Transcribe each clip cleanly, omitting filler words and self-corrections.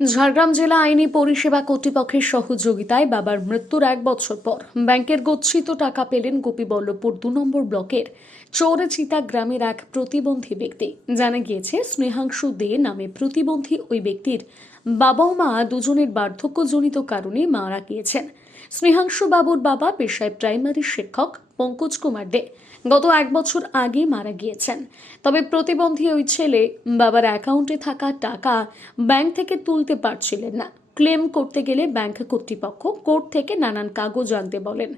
ঝাড়গ্রাম জেলা আইনি পরিষেবা কর্তৃপক্ষের সহযোগিতায় বাবার মৃত্যুর 1 বছর পর ব্যাংকের গচ্ছিত টাকা পেলেন গোপীবল্লভপুর 2 নম্বর ব্লকের চৌরচিতা গ্রামের এক প্রতিবন্ধী ব্যক্তি। জানা গিয়েছে, স্নেহাংশু দে নামে প্রতিবন্ধী ওই ব্যক্তির বাবা ও মা দুজনের বার্ধক্যজনিত কারণে মারা গিয়েছেন। স্নেহাংশু বাবুর বাবা পেশায় প্রাইমারি শিক্ষক পঙ্কজ কুমার দে গত 1 বছর আগে মারা গিয়েছেন। তবে প্রতিবন্ধী ওই ছেলে বাবার অ্যাকাউন্টে থাকা টাকা ব্যাংক থেকে তুলতে পারছিলেন না। ক্লেম করতে গেলে ব্যাংক কর্তৃপক্ষ কোর্ট থেকে নানান কাগজ আনতে বলেন।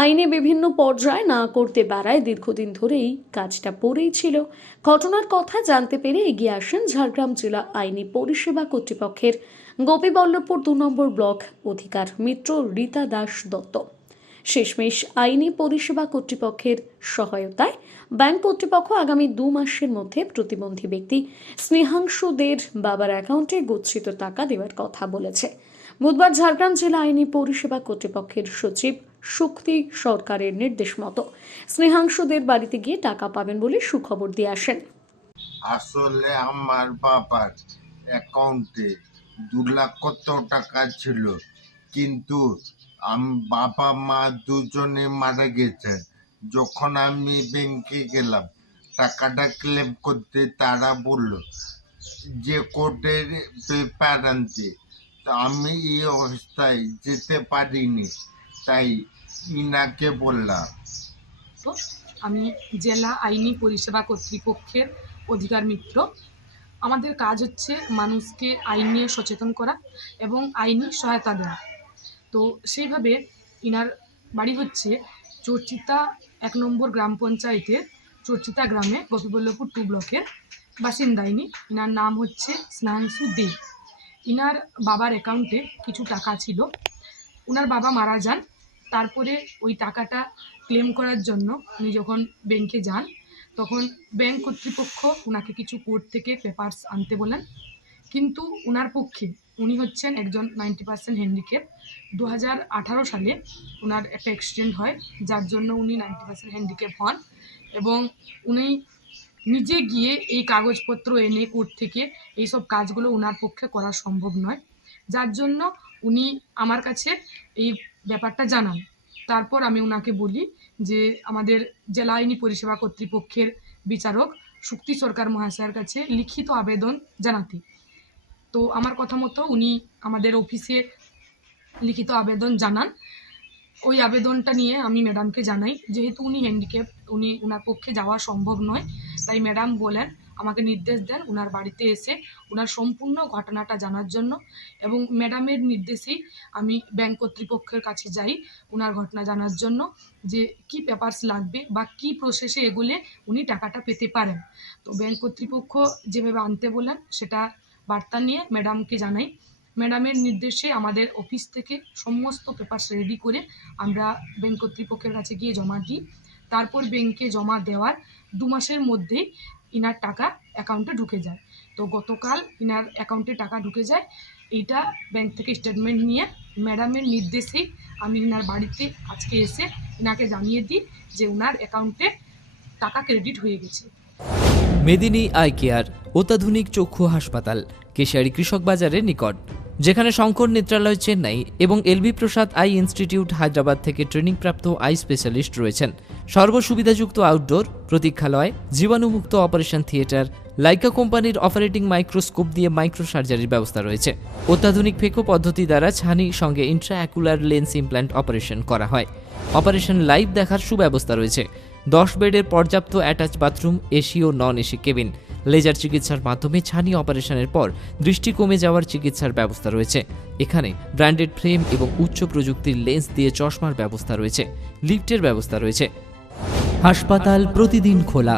আইনে বিভিন্ন পর্যায়ে না করতে পারায় দীর্ঘদিন ধরেই কাজটা পড়েই ছিল। ঘটনার কথা জানতে পেরে এগিয়ে আসেন ঝাড়গ্রাম জেলা আইনি পরিষেবা কর্তৃপক্ষের গোপীবল্লভপুর 2 নম্বর ব্লক অধিকার মিত্র রীতা দাস দত্ত। শেষমেশ আইনি পরিষেবা কর্তৃপক্ষের সহায়তায় ব্যাংক কর্তৃপক্ষ আগামী 2 মাসের মধ্যে প্রতিবন্ধী ব্যক্তি স্নেহাংশু দের বাবার অ্যাকাউন্টে গচ্ছিত টাকা দেওয়ার কথা বলেছে। বুধবার ঝাড়গ্রাম জেলা আইনি পরিষেবা কর্তৃপক্ষের সচিব শক্তি সরকারের নির্দেশ মতো স্নেহাংশুদের বাড়িতে গিয়ে টাকা পাবেন বলে সুখবর দিয়ে আসেন। আসলে আমার বাবার অ্যাকাউন্টে 2 লাখ কত টাকা ছিল, কিন্তু বাবা মা দুজনে মারা গেছেন। যখন আমি ব্যাংকে গেলাম টাকাটা ক্লেম করতে, তারা বলল যে কোর্টের পেপার আনতে। তো আমি এই অবস্থায় যেতে পারিনি, তাই ইনাকে বললাম। আমি জেলা আইনি পরিষেবা কর্তৃপক্ষের অধিকার মিত্র। আমাদের কাজ হচ্ছে মানুষকে আইন নিয়ে সচেতন করা এবং আইনি সহায়তা দেওয়া। তো সেইভাবে ইনার বাড়ি হচ্ছে চৌরচিতা 1 নম্বর গ্রাম পঞ্চায়েতের চৌরচিতা গ্রামে গোপীবল্লভপুর 2 ব্লকের বাসিন্দা। ইনার নাম হচ্ছে স্নেহাংশু দে। ইনার বাবার অ্যাকাউন্টে কিছু টাকা ছিল, ওনার বাবা মারা যান। তারপরে ওই টাকাটা ক্লেম করার জন্য উনি যখন ব্যাংকে যান, তখন ব্যাংক কর্তৃপক্ষ ওনাকে কিছু কোর্ট থেকে পেপারস আনতে বলেন। কিন্তু ওনার পক্ষে, উনি হচ্ছেন একজন 90% হ্যান্ডিক্যাপ। 2018 সালে ওনার একটা অ্যাক্সিডেন্ট হয়, যার জন্য উনি 90% হ্যান্ডিক্যাপ হন এবং উনি নিজে গিয়ে এই কাগজপত্র এনে কোর্ট থেকে এইসব কাজগুলো ওনার পক্ষে করা সম্ভব নয়, যার জন্য উনি আমার কাছে এই ব্যাপারটা জানান। তারপর আমি ওনাকে বলি যে আমাদের জেলা আইনি পরিষেবা কর্তৃপক্ষের বিচারক শক্তি সরকার মহাশয়ের কাছে লিখিত আবেদন জানাতে। তো আমার কথা মতো উনি আমাদের অফিসে লিখিত আবেদন জানান। ওই আবেদনটা নিয়ে আমি ম্যাডামকে জানাই। যেহেতু উনি হ্যান্ডিক্যাপ, ওনার পক্ষে যাওয়া সম্ভব নয়, তাই ম্যাডাম বলেন, আমাকে নির্দেশ দেন ওনার বাড়িতে এসে ওনার সম্পূর্ণ ঘটনাটা জানার জন্য, এবং ম্যাডামের নির্দেশেই আমি ব্যাংক কর্তৃপক্ষের কাছে যাই ওনার ঘটনা জানার জন্য, যে কি পেপারস লাগবে বা কি প্রসেসে এগোলে উনি টাকাটা পেতে পারেন। তো ব্যাংক কর্তৃপক্ষ যেভাবে আনতে বলেন সেটা বার্তা নিয়ে ম্যাডামকে জানাই। ম্যাডামের নির্দেশে আমাদের অফিস থেকে সমস্ত পেপারস রেডি করে আমরা ব্যাংক কর্তৃপক্ষের কাছে গিয়ে জমা দিই। তারপর ব্যাংকে জমা দেওয়ার 2 মাসের মধ্যেই ইনার টাকা অ্যাকাউন্টে ঢুকে যায়। তো গতকাল ইনার অ্যাকাউন্টে টাকা ঢুকে যায়। এইটা ব্যাংক থেকে স্টেটমেন্ট নিয়ে ম্যাডামের নির্দেশেই আমি ইনার বাড়িতে আজকে এসে ইনাকে জানিয়ে দিই যে ওনার অ্যাকাউন্টে টাকা ক্রেডিট হয়ে গেছে। মেদিনী আই কেয়ার অত্যাধুনিক চক্ষু হাসপাতাল, কেশিয়ারি কৃষক বাজারের নিকট, যেখানে শঙ্কর নেত্রালয় চেন্নাই এবং এলবি প্রসাদ আই ইনস্টিটিউট হায়দ্রাবাদ থেকে ট্রেনিংপ্রাপ্ত আই স্পেশালিস্ট রয়েছেন। সর্বসুবিধাযুক্ত আউটডোর প্রতীক্ষালয়, জীবাণুমুক্ত অপারেশন থিয়েটার, লাইকা কোম্পানির অপারেটিং মাইক্রোস্কোপ দিয়ে মাইক্রো সার্জারির ব্যবস্থা রয়েছে। অত্যাধুনিক ফেকো পদ্ধতি দ্বারা ছানি সঙ্গে ইন্ট্রাঅ্যাকুলার লেন্স ইমপ্ল্যান্ট অপারেশন করা হয়। অপারেশন লাইভ দেখার সুব্যবস্থা রয়েছে। 10 বেডের পর্যাপ্ত অ্যাটাচ বাথরুম, এসি ও নন এসি কেবিন। লেজার চিকিৎসার মাধ্যমে ছানি অপারেশনের পর দৃষ্টি কমে যাওয়ার চিকিৎসার ব্যবস্থা রয়েছে। এখানে ব্র্যান্ডেড ফ্রেম এবং উচ্চ প্রযুক্তির লেন্স দিয়ে চশমার ব্যবস্থা রয়েছে। লিফটের ব্যবস্থা রয়েছে। হাসপাতাল প্রতিদিন খোলা।